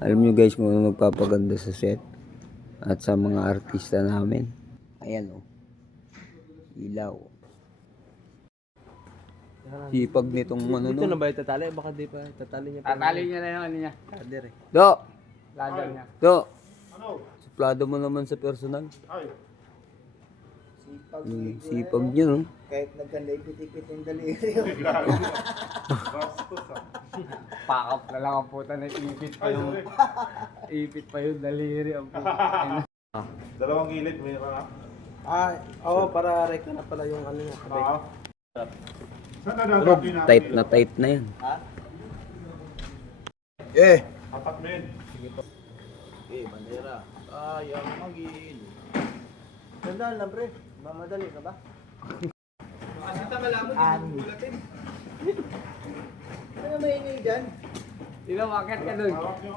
Alam nyo guys kung ano nagpapaganda sa set at sa mga artista namin. Ayan o. Ilaw. Sipag nitong ano Ito na no. ba itatali? Baka di pa itatali niya pa. Tatali niya na yung ano niya. Ladder eh. Do! Ladder niya. Do! Ano? Suplado mo naman sa personal. Ay. Sipag nyo no. Kahit nagkalaipit-ipit yung daliri. Bastos ah. Pakap na lang ang puta na ipit pa yung... ipit pa yung daliri ang puta. Dalawang gilid, may ka. Oo, para rekta na pala yung ano niya. Oo. Saan nadadagin natin? Tight na yan. Apat men. Bandera. Ayang magil. Ganda lang pre. Mamadali ka ba? Kasi tamalamon yung bulatin. Ano may ingay dyan? Ikaw, bakit ka dun? Hawak nyo.